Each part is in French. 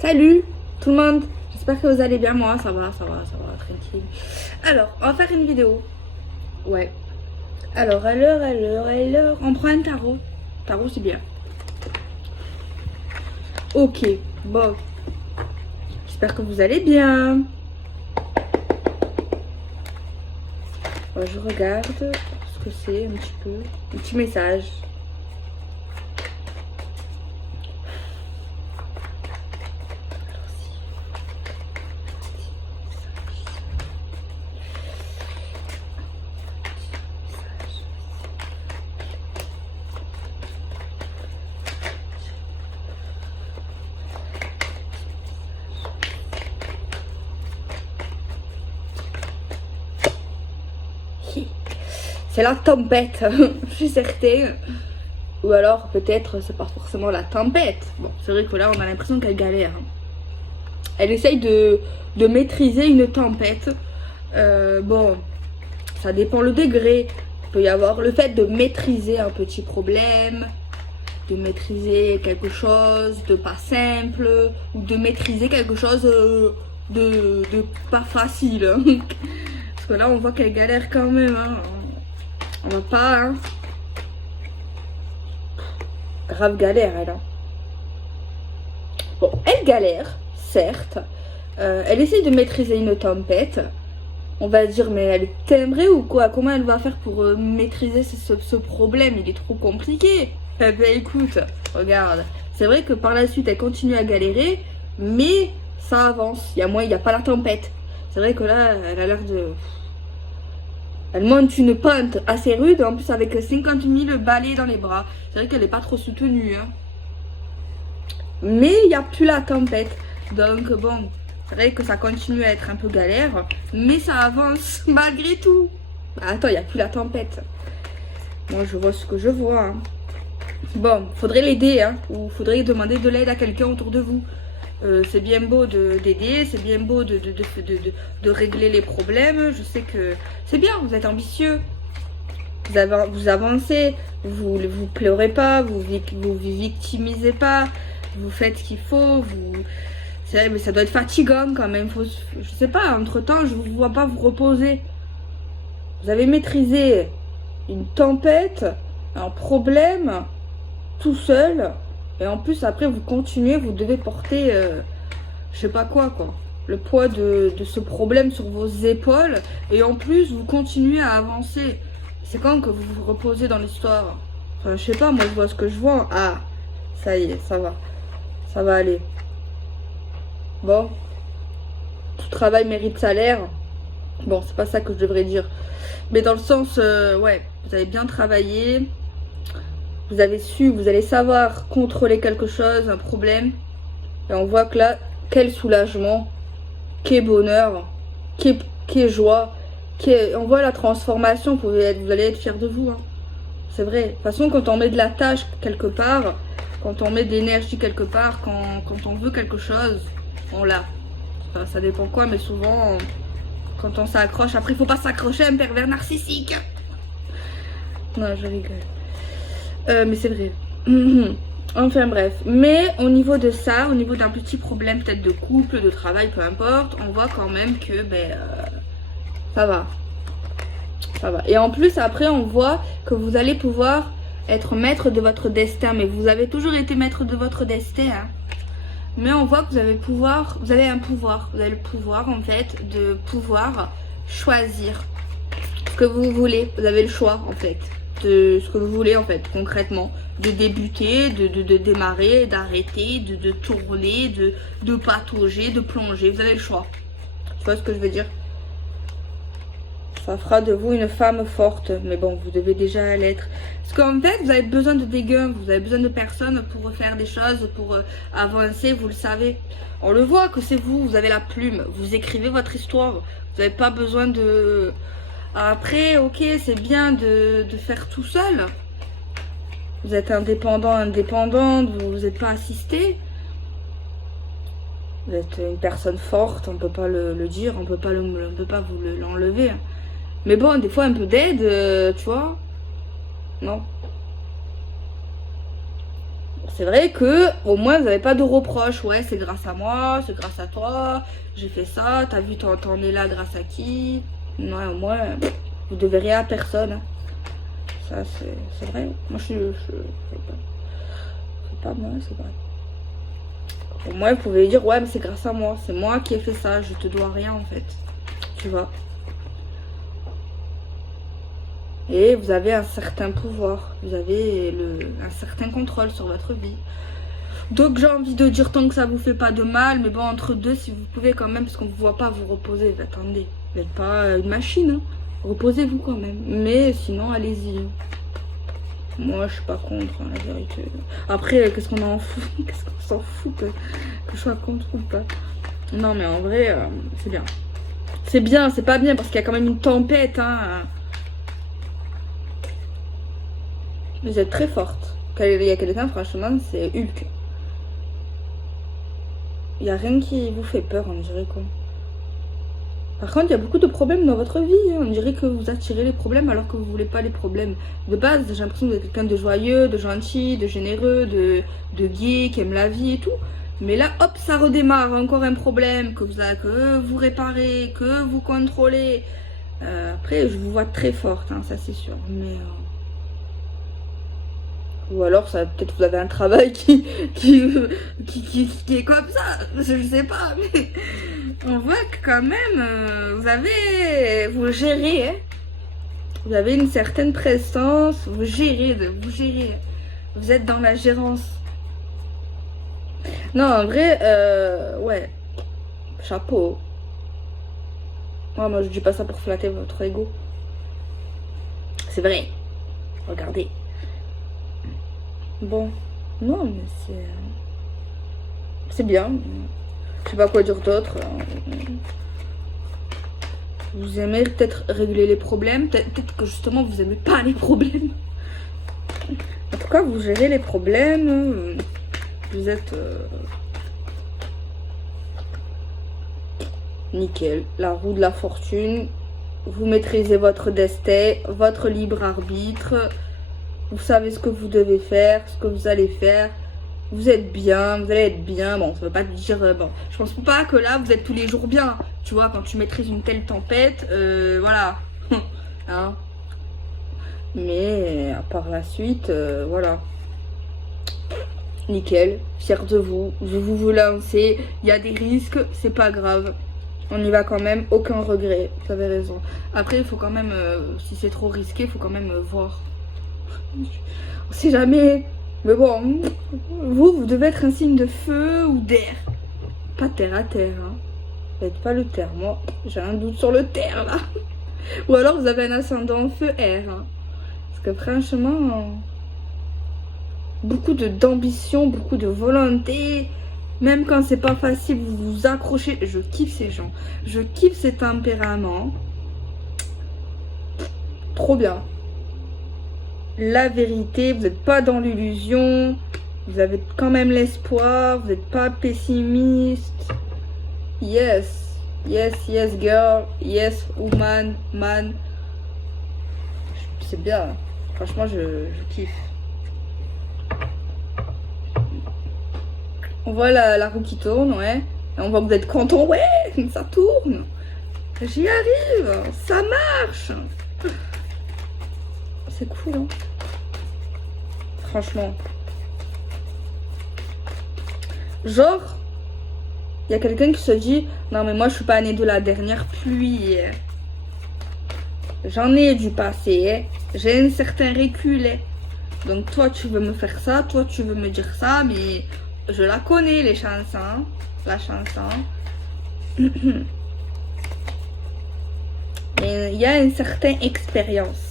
Salut tout le monde, j'espère que vous allez bien, moi ça va, tranquille. Alors, on va faire une vidéo. Ouais. Alors, on prend un tarot. Tarot c'est bien. Ok, bon. J'espère que vous allez bien. Je regarde ce que c'est un petit peu. Un petit message. C'est la tempête, je suis certaine. Ou alors peut-être c'est pas forcément la tempête. Bon, c'est vrai que là on a l'impression qu'elle galère. Elle essaye de maîtriser une tempête. Bon, ça dépend le degré. Il peut y avoir le fait de maîtriser un petit problème, de maîtriser quelque chose de pas simple, ou de maîtriser quelque chose de pas facile. Parce que là on voit qu'elle galère quand même. Hein. On va pas... Hein. Grave galère elle. Hein. Bon, elle galère, certes. Elle essaye de maîtriser une tempête. On va dire, mais elle est timbrée ou quoi? Comment elle va faire pour maîtriser ce problème? Il est trop compliqué. Eh ben écoute, regarde. C'est vrai que par la suite, elle continue à galérer, mais ça avance. Il n'y a pas la tempête. C'est vrai que là, elle a l'air de... Elle monte une pente assez rude, en plus avec 50 000 balais dans les bras. C'est vrai qu'elle n'est pas trop soutenue. Hein. Mais il n'y a plus la tempête. Donc bon, c'est vrai que ça continue à être un peu galère. Mais ça avance malgré tout. Attends, il n'y a plus la tempête. Moi, je vois ce que je vois. Hein. Bon, faudrait l'aider. Hein, ou faudrait demander de l'aide à quelqu'un autour de vous. C'est bien beau d'aider, c'est bien beau de régler les problèmes. Je sais que c'est bien, vous êtes ambitieux. Vous avancez, vous pleurez pas, vous victimisez pas, vous faites ce qu'il faut, c'est vrai, mais ça doit être fatigant quand même. Je sais pas, entre temps, je vous vois pas vous reposer. Vous avez maîtrisé une tempête, un problème, tout seul. Et en plus, après, vous continuez, vous devez porter, je sais pas quoi. Le poids de ce problème sur vos épaules. Et en plus, vous continuez à avancer. C'est quand que vous vous reposez dans l'histoire? Enfin, je sais pas, moi, je vois ce que je vois. Ah, ça y est, ça va. Ça va aller. Bon. Tout travail mérite salaire. Bon, c'est pas ça que je devrais dire. Mais dans le sens, ouais, vous avez bien travaillé. Vous allez savoir contrôler quelque chose, un problème. Et on voit que là, quel soulagement, quel bonheur, quelle joie. On voit la transformation, vous allez être fiers de vous. Hein. C'est vrai. De toute façon, quand on met de la tâche quelque part, quand on met de l'énergie quelque part, quand on veut quelque chose, on l'a. Enfin, ça dépend quoi, mais souvent, quand on s'accroche, après, il faut pas s'accrocher à un pervers narcissique. Non, je rigole. Mais c'est vrai. Enfin bref. Mais au niveau de ça, au niveau d'un petit problème peut-être de couple, de travail, peu importe, on voit quand même que ça va. Ça va. Et en plus après on voit que vous allez pouvoir être maître de votre destin. Mais vous avez toujours été maître de votre destin. Hein. Mais on voit que vous avez un pouvoir. Vous avez le pouvoir en fait de pouvoir choisir ce que vous voulez. Vous avez le choix en fait. De ce que vous voulez en fait concrètement, de débuter, de démarrer, d'arrêter, de tourner, de patauger, de plonger, vous avez le choix. Tu vois ce que je veux dire? Ça fera de vous une femme forte, mais bon, vous devez déjà l'être. Parce qu'en fait, vous avez besoin de dégains, vous avez besoin de personnes pour faire des choses, pour avancer, vous le savez. On le voit que c'est vous, vous avez la plume, vous écrivez votre histoire, vous n'avez pas besoin de... Après, ok, c'est bien de faire tout seul. Vous êtes indépendante, vous n'êtes pas assisté. Vous êtes une personne forte, on ne peut pas le dire, on ne peut pas vous l'enlever. Mais bon, des fois, un peu d'aide, tu vois. Non. c'est vrai que au moins vous n'avez pas de reproches. Ouais, c'est grâce à moi, c'est grâce à toi, j'ai fait ça, t'as vu, t'en es là grâce à qui? Ouais, au moins, vous devez rien à personne. Hein. Ça, c'est vrai. Moi, c'est pas moi, c'est vrai. Au moins, vous pouvez dire, ouais, mais c'est grâce à moi. C'est moi qui ai fait ça. Je te dois rien, en fait. Tu vois. Et vous avez un certain pouvoir. Vous avez un certain contrôle sur votre vie. Donc, j'ai envie de dire, tant que ça vous fait pas de mal, mais bon, entre deux, si vous pouvez quand même, parce qu'on ne vous voit pas vous reposer. Attendez, vous n'êtes pas une machine, hein. Reposez-vous quand même. Mais sinon, allez-y. Moi, je suis pas contre, hein, la vérité. Après, qu'est-ce qu'on en fout? Qu'est-ce qu'on s'en fout que je sois contre ou pas? Non, mais en vrai, c'est bien. C'est bien, c'est pas bien, parce qu'il y a quand même une tempête, hein. Vous êtes très forte. Quand il y a quelqu'un, franchement, c'est Hulk. Il n'y a rien qui vous fait peur, on dirait quoi. Par contre, il y a beaucoup de problèmes dans votre vie. Hein. On dirait que vous attirez les problèmes alors que vous voulez pas les problèmes. De base, j'ai l'impression que vous êtes quelqu'un de joyeux, de gentil, de généreux, de gai, qui aime la vie et tout. Mais là, hop, ça redémarre. Encore un problème que vous réparez, que vous contrôlez. Après, je vous vois très forte, hein, ça c'est sûr. Mais... Ou alors, ça peut-être vous avez un travail qui est comme ça. Je sais pas, mais on voit que quand même, vous gérez, hein. Vous avez une certaine prestance, vous gérez. Vous êtes dans la gérance. Non, en vrai, ouais, chapeau. Moi, je dis pas ça pour flatter votre ego. C'est vrai. Regardez. Bon, non, mais c'est bien. Je sais pas quoi dire d'autre. Vous aimez peut-être régler les problèmes. Peut-être que justement vous aimez pas les problèmes. En tout cas, vous gérez les problèmes. Vous êtes nickel. La roue de la fortune. Vous maîtrisez votre destin, votre libre arbitre. Vous savez ce que vous devez faire, ce que vous allez faire. Vous êtes bien, vous allez être bien. Bon, ça veut pas dire... bon, je pense pas que là, vous êtes tous les jours bien. Tu vois, quand tu maîtrises une telle tempête, voilà. Hein. Mais par la suite, voilà. Nickel, fier de vous. Vous lancez. Il y a des risques, c'est pas grave. On y va quand même, aucun regret. Vous avez raison. Après, il faut quand même, si c'est trop risqué, il faut quand même voir. On sait jamais. Mais bon, vous devez être un signe de feu ou d'air. Pas terre à terre. Hein. Vous n'êtes pas le terre. Moi, j'ai un doute sur le terre là. Ou alors vous avez un ascendant feu-air. Hein. Parce que franchement, beaucoup d'ambition, beaucoup de volonté. Même quand c'est pas facile, vous vous accrochez. Je kiffe ces gens. Je kiffe ces tempéraments. Trop bien. La vérité, vous n'êtes pas dans l'illusion, vous avez quand même l'espoir, vous n'êtes pas pessimiste. Yes, yes, yes girl, yes woman, man. C'est bien, franchement je kiffe. On voit la roue qui tourne, ouais. Et on voit que vous êtes content, ouais, ça tourne. J'y arrive, ça marche. C'est cool, hein. Franchement. Genre, il y a quelqu'un qui se dit, non mais moi je suis pas née de la dernière pluie. J'en ai du passé. J'ai un certain recul. Donc toi tu veux me faire ça, toi tu veux me dire ça, mais je la connais les chansons. La chanson. Mais il y a une certaine expérience.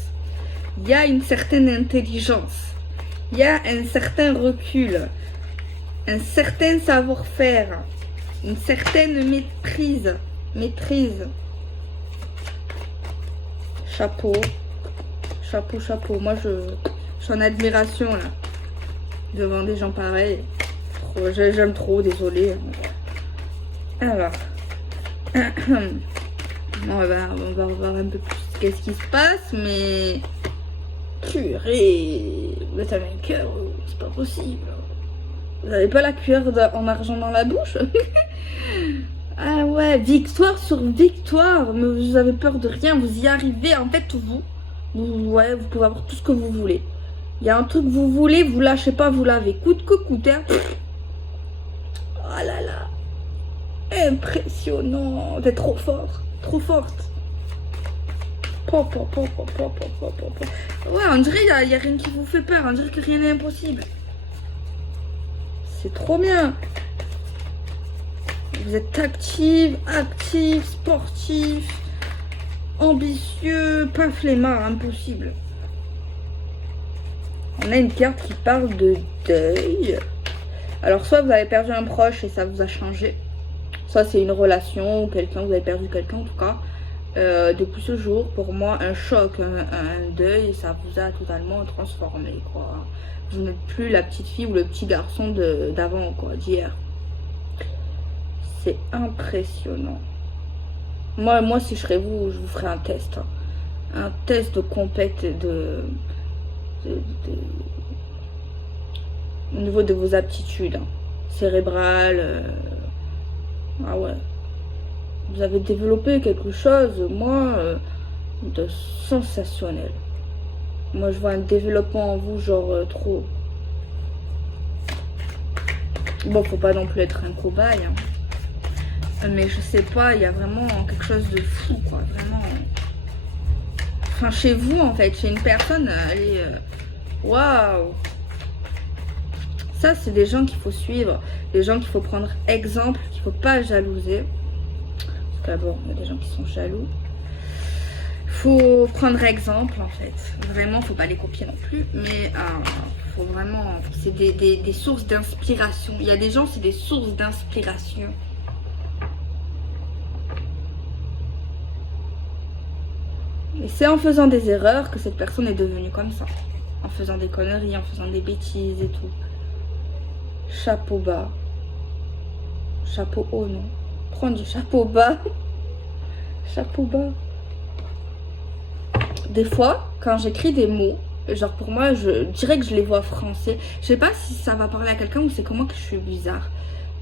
Il y a une certaine intelligence. Il y a un certain recul. Un certain savoir-faire. Une certaine maîtrise. Chapeau. Chapeau, chapeau. Moi, je suis en admiration, là. Devant des gens pareils. J'aime trop, désolée. Alors. On va voir un peu plus qu'est-ce qui se passe, mais... Purée, vous êtes avec un cœur, c'est pas possible. Vous n'avez pas la cuillère en argent dans la bouche? Ah ouais, victoire sur victoire. Mais vous avez peur de rien, vous y arrivez. En fait, ouais, vous pouvez avoir tout ce que vous voulez. Il y a un truc que vous voulez, vous lâchez pas, vous l'avez. Coûte que coûte, hein. Oh là là. Impressionnant. T'es trop fort. Trop forte. Ouais, on dirait qu'il n'y a rien qui vous fait peur. On dirait que rien n'est impossible. C'est trop bien. Vous êtes active, sportif, ambitieux, pas flemmard, impossible. On a une carte qui parle de deuil. Alors soit vous avez perdu un proche et ça vous a changé. Soit c'est une relation ou quelqu'un, vous avez perdu quelqu'un en tout cas. Depuis ce jour, pour moi, un choc, un deuil, ça vous a totalement transformé, quoi. Vous n'êtes plus la petite fille ou le petit garçon d'avant, quoi, d'hier. C'est impressionnant. Moi, si je serais vous, je vous ferais un test. Hein. Un test de compète au niveau de vos aptitudes. Hein. Cérébrales. Ah ouais. Vous avez développé quelque chose, moi, de sensationnel. Moi, je vois un développement en vous, genre, trop. Bon, faut pas non plus être un cobaye, hein. Mais je sais pas, il y a vraiment quelque chose de fou, quoi, vraiment. Enfin, chez vous, en fait, chez une personne, elle est... Waouh! Ça, c'est des gens qu'il faut suivre, des gens qu'il faut prendre exemple, qu'il faut pas jalouser. D'abord, il y a des gens qui sont jaloux. Faut prendre exemple, en fait. Vraiment, faut pas les copier non plus. Mais faut vraiment... C'est des sources d'inspiration. Il y a des gens, c'est des sources d'inspiration. Et c'est en faisant des erreurs que cette personne est devenue comme ça. En faisant des conneries, en faisant des bêtises et tout. Chapeau bas. Chapeau haut, non? Prendre du chapeau bas. Chapeau bas. Des fois, quand j'écris des mots, genre pour moi, je dirais que je les vois français. Je sais pas si ça va parler à quelqu'un ou c'est comment que je suis bizarre.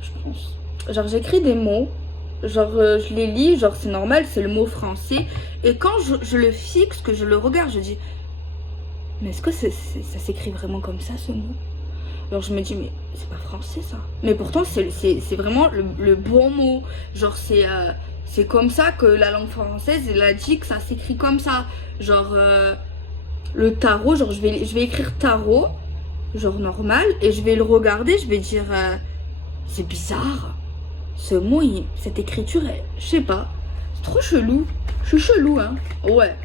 Je pense. Genre j'écris des mots, genre je les lis, genre c'est normal, c'est le mot français. Et quand je le fixe, que je le regarde, je dis, mais est-ce que ça s'écrit vraiment comme ça ce mot? Alors je me dis, mais c'est pas français ça. Mais pourtant c'est vraiment le bon mot. Genre c'est comme ça que la langue française, elle a dit que ça s'écrit comme ça. Genre le tarot, genre je vais écrire tarot, genre normal, et je vais le regarder, je vais dire, c'est bizarre. Ce mot, cette écriture, je sais pas. C'est trop chelou. Je suis chelou, hein. Ouais.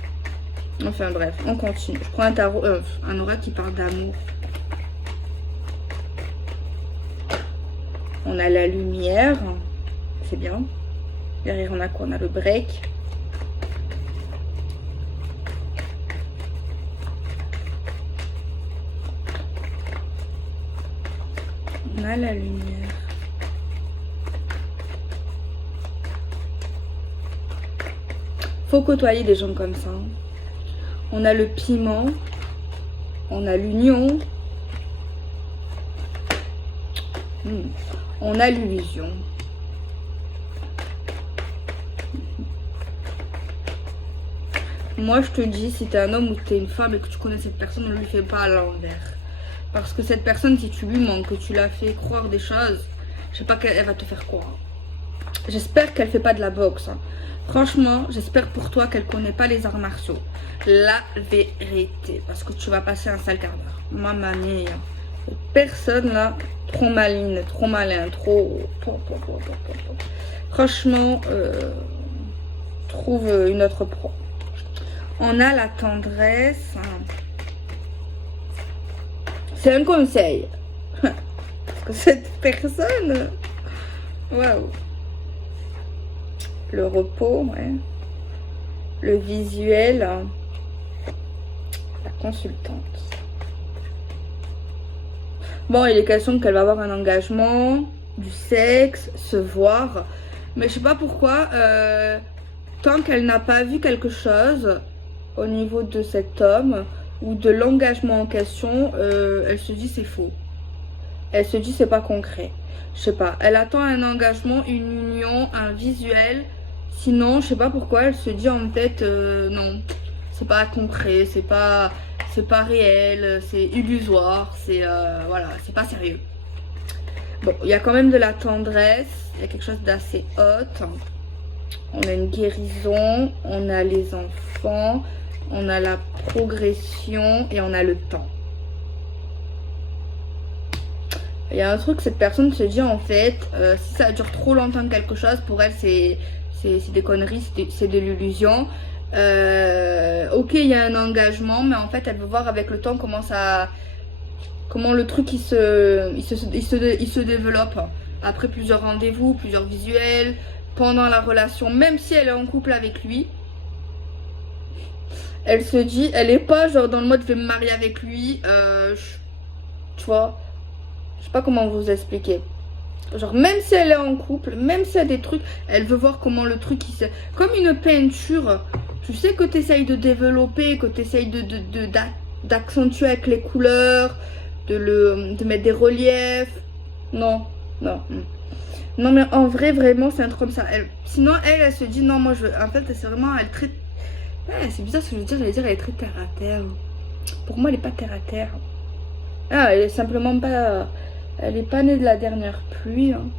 Enfin bref, on continue. Je prends un tarot, un oracle qui parle d'amour. On a la lumière, c'est bien. Derrière, on a quoi? On a le break. On a la lumière. Faut côtoyer des gens comme ça. On a le piment. On a l'union. On a l'illusion. Moi, je te dis, si t'es un homme ou que t'es une femme et que tu connais cette personne, ne lui fais pas à l'envers. Parce que cette personne, si tu lui manques, que tu l'as fait croire des choses, je sais pas qu'elle va te faire croire. J'espère qu'elle fait pas de la boxe. Hein. Franchement, j'espère pour toi qu'elle connaît pas les arts martiaux. La vérité. Parce que tu vas passer un sale quart d'heure. Mamma mia. Cette personne là, trop maligne, trop malin, trop... Franchement, trouve une autre proie. On a la tendresse. C'est un conseil. Parce que cette personne... Waouh. Le repos, ouais. Le visuel. La consultante. Bon, il est question qu'elle va avoir un engagement, du sexe, se voir. Mais je sais pas pourquoi, tant qu'elle n'a pas vu quelque chose au niveau de cet homme ou de l'engagement en question, elle se dit c'est faux. Elle se dit c'est pas concret. Je sais pas. Elle attend un engagement, une union, un visuel. Sinon, je sais pas pourquoi elle se dit en fait non, c'est pas concret, c'est pas réel, c'est illusoire, c'est voilà, c'est pas sérieux. Bon, il y a quand même de la tendresse, il y a quelque chose d'assez haute. On a une guérison, on a les enfants, on a la progression et on a le temps. Il y a un truc, cette personne se dit en fait, si ça dure trop longtemps quelque chose, pour elle c'est des conneries, c'est de l'illusion. Ok, il y a un engagement, mais en fait elle veut voir avec le temps comment le truc il se développe. Après plusieurs rendez-vous, plusieurs visuels, pendant la relation, même si elle est en couple avec lui, elle se dit, elle est pas genre dans le mode je vais me marier avec lui, tu vois. Je sais pas comment vous expliquer. Genre, même si elle est en couple, même si elle a des trucs, elle veut voir comment le truc, comme une peinture, tu sais que tu essayes de développer, que tu essayes d'accentuer avec les couleurs, de mettre des reliefs. Non, non. Non, mais en vrai, vraiment, c'est un truc comme ça. Sinon, elle se dit, non, moi, je veux. En fait, c'est vraiment, elle très. Ouais, c'est bizarre ce que je veux dire, j'allais dire, elle est très terre à terre. Pour moi, elle est pas terre à terre. Ah, elle est simplement pas. Elle est pas née de la dernière pluie. Hein.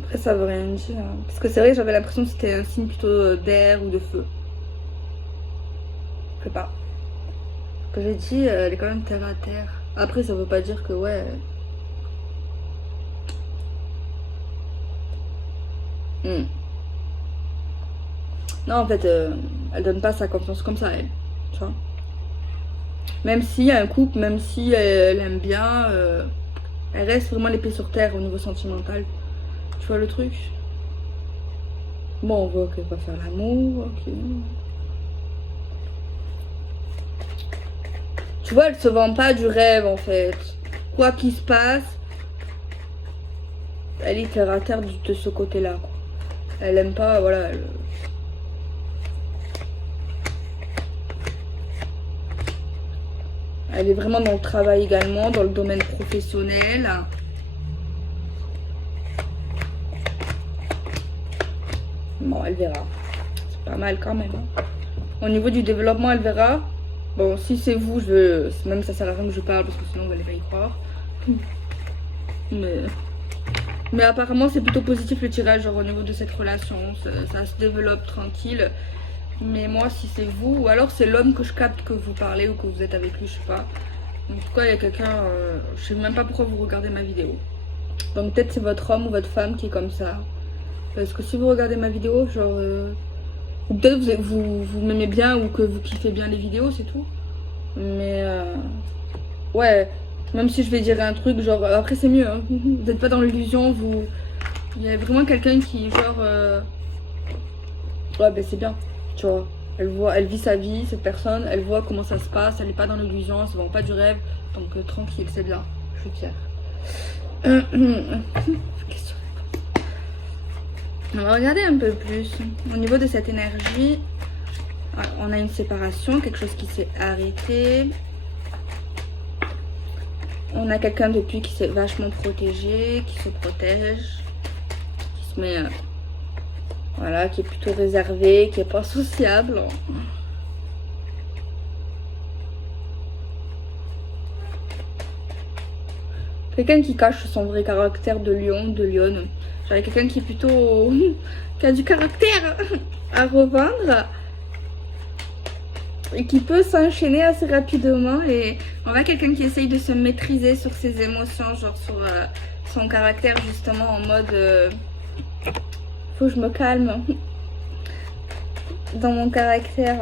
Après, ça veut rien dire. Hein. Parce que c'est vrai que j'avais l'impression que c'était un signe plutôt d'air ou de feu. Je sais pas. Que j'ai dit, elle est quand même terre à terre. Après, ça veut pas dire que, ouais. Non, en fait, elle donne pas sa confiance comme ça, elle. Tu vois. Même s'il y a un couple, même si elle aime bien, elle reste vraiment les pieds sur terre au niveau sentimental. Tu vois le truc? Bon, on voit qu'elle va faire l'amour, ok. Tu vois, elle se vend pas du rêve en fait. Quoi qu'il se passe, elle est terre à terre de ce côté-là. Quoi. Elle aime pas, voilà. Elle est vraiment dans le travail également, dans le domaine professionnel. Bon, elle verra. C'est pas mal quand même. Hein. Au niveau du développement, elle verra. Bon, si c'est vous, même ça sert à rien que je parle parce que sinon vous allez pas y croire. Mais apparemment, c'est plutôt positif le tirage, genre au niveau de cette relation. Ça se développe tranquille. Mais moi, si c'est vous, ou alors c'est l'homme que je capte que vous parlez ou que vous êtes avec lui, je sais pas. En tout cas, il y a quelqu'un, je sais même pas pourquoi vous regardez ma vidéo. Donc peut-être c'est votre homme ou votre femme qui est comme ça. Parce que si vous regardez ma vidéo, genre... ou peut-être vous m'aimez bien ou que vous kiffez bien les vidéos, c'est tout. Mais... ouais, même si je vais dire un truc, genre... Après c'est mieux, hein. Vous n'êtes pas dans l'illusion, vous... Il y a vraiment quelqu'un qui, genre... ouais, ben c'est bien, tu vois. Elle vit sa vie, cette personne, elle voit comment ça se passe, elle n'est pas dans l'illusion, elle se vend pas du rêve. Donc tranquille, c'est bien, je suis fière. On va regarder un peu plus. Au niveau de cette énergie, on a une séparation, quelque chose qui s'est arrêté. On a quelqu'un depuis qui s'est vachement protégé, qui se protège, qui se met... voilà, qui est plutôt réservé, qui est pas sociable. Quelqu'un qui cache son vrai caractère de lion, de lionne. J'avais quelqu'un qui est plutôt... qui a du caractère à revendre. Et qui peut s'enchaîner assez rapidement. Et on voit quelqu'un qui essaye de se maîtriser sur ses émotions, genre sur son caractère justement en mode... faut que je me calme dans mon caractère.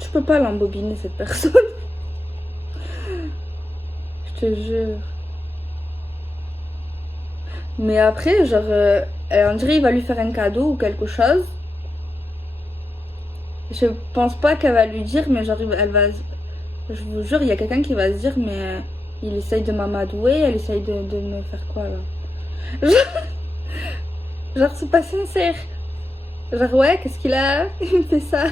Je peux pas l'embobiner cette personne. Je te jure. Mais après, genre, on dirait qu'il va lui faire un cadeau ou quelque chose. Je pense pas qu'elle va lui dire, mais genre, elle va... Je vous jure, il y a quelqu'un qui va se dire, mais il essaye de m'amadouer, elle essaye de me faire quoi là? Genre, c'est pas sincère. Genre, ouais, qu'est-ce qu'il a? Il me fait ça.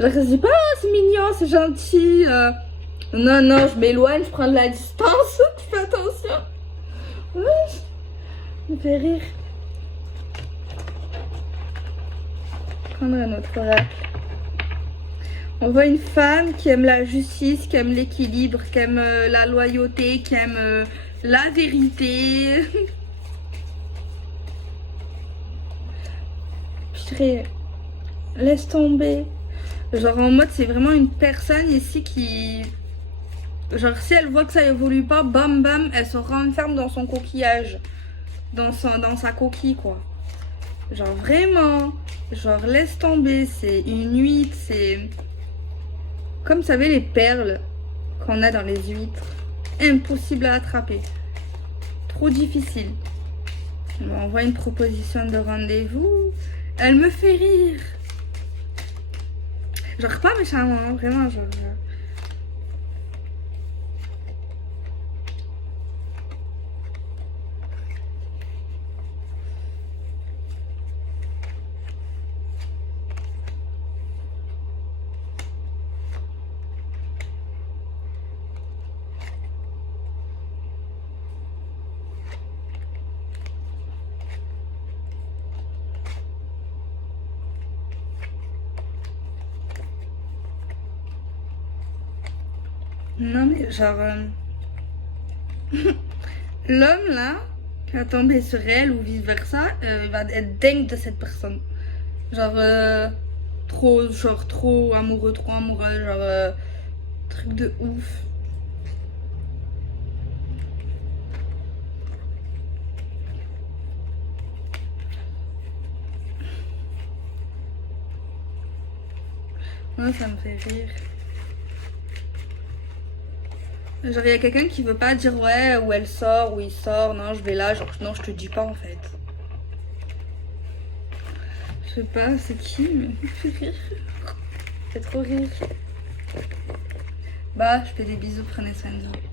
Genre, je dis pas, oh, c'est mignon, c'est gentil. Non, non, je m'éloigne, je prends de la distance. Je fais attention. Ouais, ça me fait rire. Prendre un autre oracle. On voit une femme qui aime la justice, qui aime l'équilibre, qui aime la loyauté, qui aime la vérité. Purée, laisse tomber. Genre en mode, c'est vraiment une personne ici qui... Genre si elle voit que ça évolue pas, bam bam, elle se renferme dans son coquillage. Dans sa coquille quoi. Genre vraiment, genre laisse tomber, c'est une huître, c'est... Comme vous savez les perles qu'on a dans les huîtres. Impossible à attraper. Trop difficile. On m'envoie une proposition de rendez-vous. Elle me fait rire. Genre pas méchamment, hein, vraiment genre... Non mais genre... L'homme là, qui va tomber sur elle ou vice versa, il va être dingue de cette personne. Genre trop amoureux, genre truc de ouf. Ouais, ça me fait rire. Genre, il y a quelqu'un qui veut pas dire ouais, où elle sort, où il sort, non, je vais là, genre, non, je te dis pas en fait. Je sais pas, c'est qui, mais ça me fait rire. C'est trop rire. Bah, je fais des bisous, prenez soin de vous.